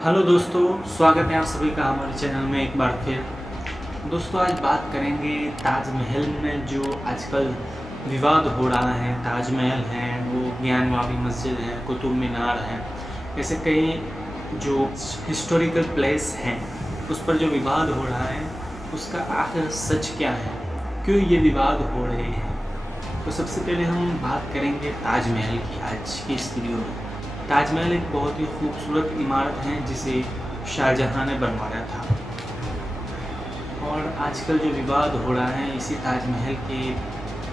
Hello दोस्तों, स्वागत है आप सभी का हमारे चैनल में एक बार फिर। दोस्तों, आज बात करेंगे ताजमहल में जो आजकल विवाद हो रहा है। ताजमहल है, वो ज्ञानवापी मस्जिद है, कुतुब मीनार है, ऐसे कई जो हिस्टोरिकल प्लेस हैं उस पर जो विवाद हो रहा है उसका आखिर सच क्या है, क्यों ये विवाद हो रहे हैं। तो सबसे पहले हम बात करेंगे ताजमहल की आज की इस वीडियो में। ताजमहल एक बहुत ही खूबसूरत इमारत है जिसे शाहजहां ने बनवाया था, और आजकल जो विवाद हो रहा है इसी ताजमहल के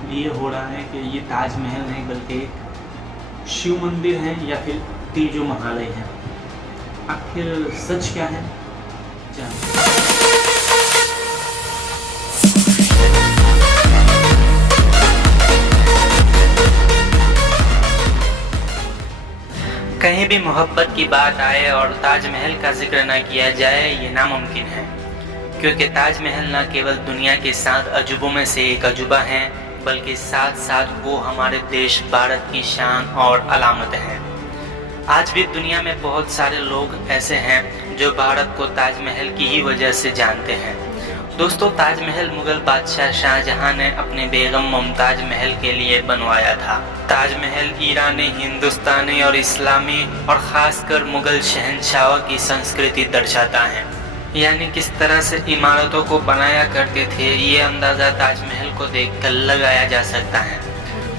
लिए हो रहा है कि ये ताजमहल नहीं बल्कि एक शिव मंदिर है या फिर तीजो महालय है। आखिर सच क्या है, जानते हैं। कहीं भी मोहब्बत की बात आए और ताजमहल का जिक्र न किया जाए ये नामुमकिन है, क्योंकि ताजमहल न केवल दुनिया के 7 अजूबों में से एक अजूबा है, बल्कि साथ साथ वो हमारे देश भारत की शान और अलामत है। आज भी दुनिया में बहुत सारे लोग ऐसे हैं जो भारत को ताजमहल की ही वजह से जानते हैं। दोस्तों, ताजमहल मुगल बादशाह शाहजहां ने अपने बेगम मुमताज महल के लिए बनवाया था। ताजमहल ईरानी, हिंदुस्तानी और इस्लामी और ख़ासकर मुगल शहंशाहों की संस्कृति दर्शाता है। यानी किस तरह से इमारतों को बनाया करते थे, ये अंदाज़ा ताजमहल को देखकर लगाया जा सकता है।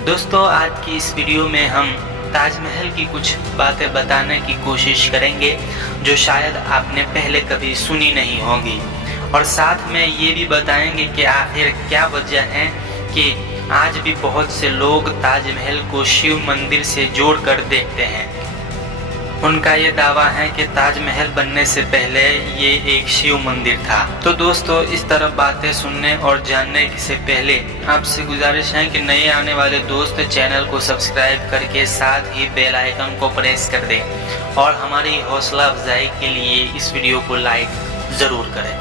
दोस्तों, आज की इस वीडियो में हम ताजमहल की कुछ बातें बताने की कोशिश करेंगे जो शायद आपने पहले कभी सुनी नहीं होगी, और साथ में ये भी बताएंगे कि आखिर क्या वजह है कि आज भी बहुत से लोग ताजमहल को शिव मंदिर से जोड़कर देखते हैं। उनका ये दावा है कि ताजमहल बनने से पहले ये एक शिव मंदिर था। तो दोस्तों, इस तरह बातें सुनने और जानने से पहले आपसे गुजारिश है कि नए आने वाले दोस्त चैनल को सब्सक्राइब करके साथ ही बेल आइकन को प्रेस कर दें, और हमारी हौसला अफजाई के लिए इस वीडियो को लाइक ज़रूर करें।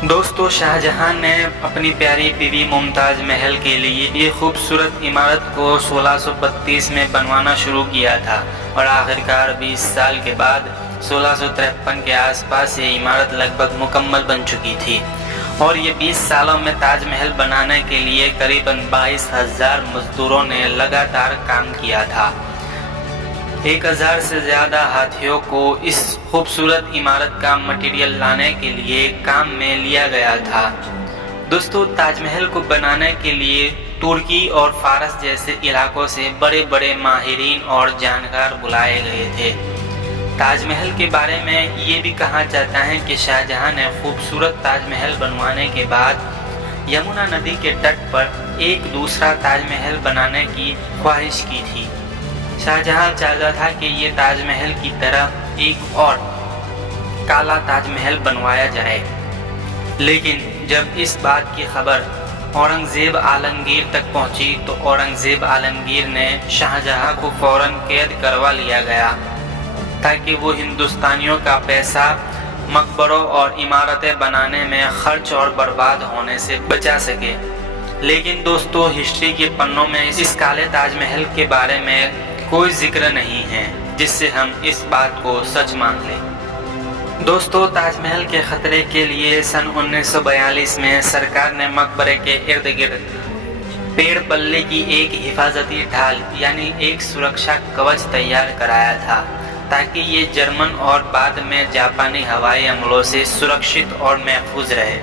दोस्तों, शाहजहां ने अपनी प्यारी बीवी मुमताज महल के लिए ये खूबसूरत इमारत को 1632 में बनवाना शुरू किया था, और आखिरकार 20 साल के बाद 1653 के आसपास ये इमारत लगभग मुकम्मल बन चुकी थी। और ये 20 सालों में ताजमहल बनाने के लिए करीबन 22,000 मजदूरों ने लगातार काम किया था। 1000 से ज़्यादा हाथियों को इस खूबसूरत इमारत का मटेरियल लाने के लिए काम में लिया गया था। दोस्तों, ताजमहल को बनाने के लिए तुर्की और फारस जैसे इलाकों से बड़े बड़े माहिरीन और जानकार बुलाए गए थे। ताजमहल के बारे में ये भी कहा जाता है कि शाहजहां ने खूबसूरत ताजमहल बनवाने के बाद यमुना नदी के तट पर एक दूसरा ताजमहल बनाने की ख्वाहिश की थी। शाहजहां चाहता था कि ये ताजमहल की तरह एक और काला ताजमहल बनवाया जाए, लेकिन जब इस बात की खबर औरंगज़ेब आलमगीर तक पहुंची तो औरंगज़ेब आलमगीर ने शाहजहां को फौरन कैद करवा लिया गया, ताकि वो हिंदुस्तानियों का पैसा मकबरों और इमारतें बनाने में खर्च और बर्बाद होने से बचा सके। लेकिन दोस्तों, हिस्ट्री के पन्नों में इस काले ताजमहल के बारे में कोई जिक्र नहीं है जिससे हम इस बात को सच मान लें। दोस्तों, ताजमहल के खतरे के लिए सन 1942 में सरकार ने मकबरे के इर्द गिर्द पेड़ पल्ले की एक हिफाजती ढाल यानी एक सुरक्षा कवच तैयार कराया था, ताकि ये जर्मन और बाद में जापानी हवाई हमलों से सुरक्षित और महफूज रहे।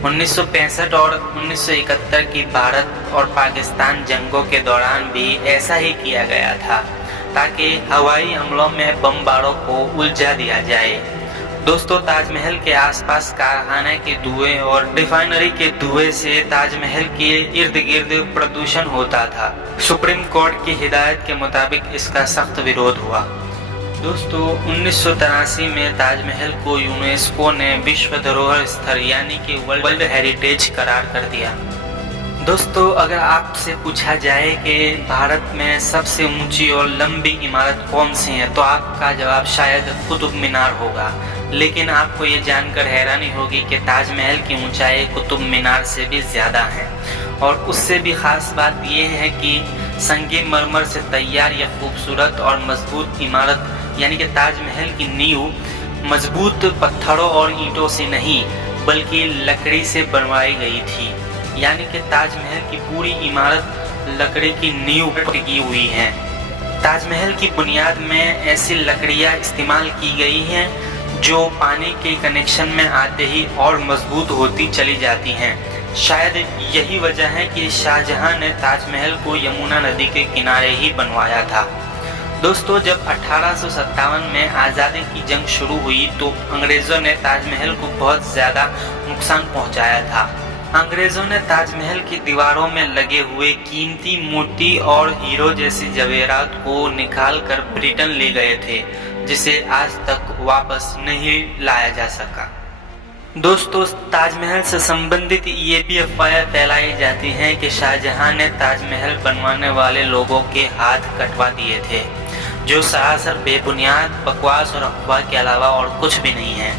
1965 और 1971 की भारत और पाकिस्तान जंगों के दौरान भी ऐसा ही किया गया था, ताकि हवाई हमलों में बमबारों को उलझा दिया जाए। दोस्तों, ताजमहल के आसपास कारखाने के धुएं और रिफाइनरी के धुएं से ताजमहल के इर्द गिर्द प्रदूषण होता था। सुप्रीम कोर्ट की हिदायत के मुताबिक इसका सख्त विरोध हुआ। दोस्तों, 1983 में ताजमहल को यूनेस्को ने विश्व धरोहर स्थल यानी कि वर्ल्ड हेरिटेज करार कर दिया। दोस्तों, अगर आपसे पूछा जाए कि भारत में सबसे ऊंची और लंबी इमारत कौन सी है, तो आपका जवाब शायद कुतुब मीनार होगा। लेकिन आपको ये जानकर हैरानी होगी कि ताजमहल की ऊंचाई कुतुब मीनार से भी ज़्यादा है। और उससे भी ख़ास बात यह है कि संगमरमर से तैयार यह खूबसूरत और मजबूत इमारत यानी कि ताजमहल की नींव मजबूत पत्थरों और ईंटों से नहीं बल्कि लकड़ी से बनवाई गई थी। यानी कि ताजमहल की पूरी इमारत लकड़ी की नींव पर टिकी हुई है। ताजमहल की बुनियाद में ऐसी लकड़ियां इस्तेमाल की गई हैं जो पानी के कनेक्शन में आते ही और मजबूत होती चली जाती हैं। शायद यही वजह है कि शाहजहां ने ताजमहल को यमुना नदी के किनारे ही बनवाया था। दोस्तों, जब 1857 में आज़ादी की जंग शुरू हुई तो अंग्रेज़ों ने ताजमहल को बहुत ज़्यादा नुकसान पहुंचाया था। अंग्रेज़ों ने ताजमहल की दीवारों में लगे हुए कीमती मोती और हीरो जैसे जवेरात को निकालकर ब्रिटेन ले गए थे, जिसे आज तक वापस नहीं लाया जा सका। दोस्तों, ताजमहल से संबंधित ये भी अफवाहें फैलाई जाती हैं कि शाहजहां ने ताजमहल बनवाने वाले लोगों के हाथ कटवा दिए थे, जो सरासर बेबुनियाद बकवास और अफवाह के अलावा और कुछ भी नहीं है।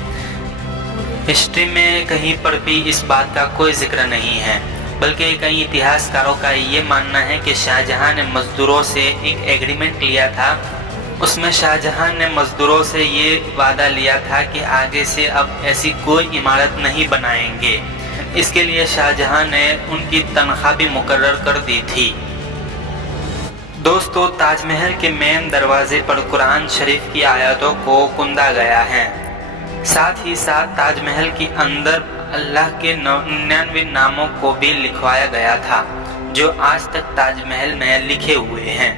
हिस्ट्री में कहीं पर भी इस बात का कोई जिक्र नहीं है, बल्कि कई इतिहासकारों का ये मानना है कि शाहजहां ने मजदूरों से एक एग्रीमेंट लिया था। उसमें शाहजहां ने मजदूरों से ये वादा लिया था कि आगे से अब ऐसी कोई इमारत नहीं बनाएंगे। इसके लिए शाहजहां ने उनकी तनख्वाह भी मुकर्रर कर दी थी। दोस्तों, ताजमहल के मेन दरवाजे पर कुरान शरीफ की आयतों को कुंदा गया है। साथ ही साथ ताजमहल के अंदर अल्लाह के 99 नामों को भी लिखवाया गया था, जो आज तक ताजमहल में लिखे हुए हैं।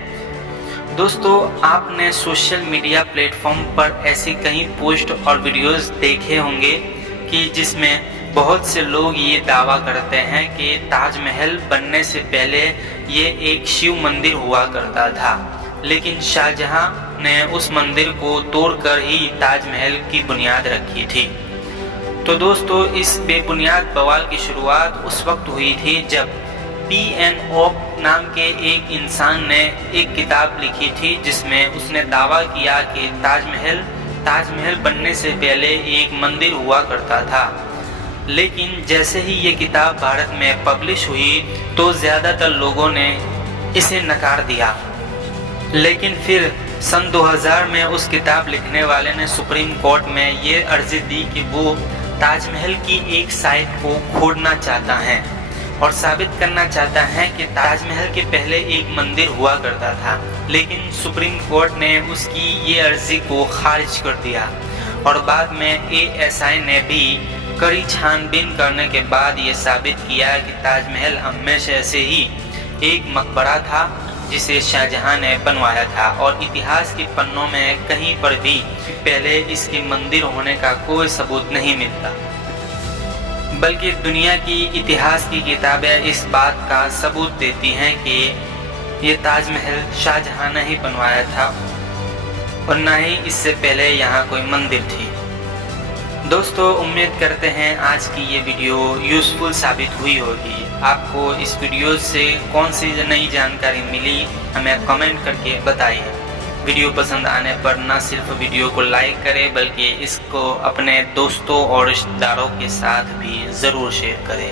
दोस्तों, आपने सोशल मीडिया प्लेटफॉर्म पर ऐसी कई पोस्ट और वीडियोस देखे होंगे कि जिसमें बहुत से लोग ये दावा करते हैं कि ताजमहल बनने से पहले ये एक शिव मंदिर हुआ करता था, लेकिन शाहजहां ने उस मंदिर को तोड़कर ही ताजमहल की बुनियाद रखी थी। तो दोस्तों, इस बेबुनियाद बवाल की शुरुआत उस वक्त हुई थी जब P.N. ओक नाम के एक इंसान ने एक किताब लिखी थी, जिसमें उसने दावा किया कि ताजमहल बनने से पहले एक मंदिर हुआ करता था। लेकिन जैसे ही ये किताब भारत में पब्लिश हुई तो ज़्यादातर लोगों ने इसे नकार दिया। लेकिन फिर सन 2000 में उस किताब लिखने वाले ने सुप्रीम कोर्ट में ये अर्जी दी कि वो ताजमहल की एक साइट को खोदना चाहता है और साबित करना चाहता है कि ताजमहल के पहले एक मंदिर हुआ करता था। लेकिन सुप्रीम कोर्ट ने उसकी ये अर्जी को खारिज कर दिया और बाद में ASI ने भी कड़ी छानबीन करने के बाद ये साबित किया कि ताजमहल हमेशा से ही एक मकबरा था जिसे शाहजहां ने बनवाया था, और इतिहास के पन्नों में कहीं पर भी पहले इसके मंदिर होने का कोई सबूत नहीं मिलता। बल्कि दुनिया की इतिहास की किताबें इस बात का सबूत देती हैं कि ये ताजमहल शाहजहां ने ही बनवाया था और न ही इससे पहले यहाँ कोई मंदिर थी। दोस्तों, उम्मीद करते हैं आज की ये वीडियो यूज़फुल साबित हुई होगी। आपको इस वीडियो से कौन सी नई जानकारी मिली हमें कमेंट करके बताइए। वीडियो पसंद आने पर न सिर्फ वीडियो को लाइक करें बल्कि इसको अपने दोस्तों और रिश्तेदारों के साथ भी ज़रूर शेयर करें।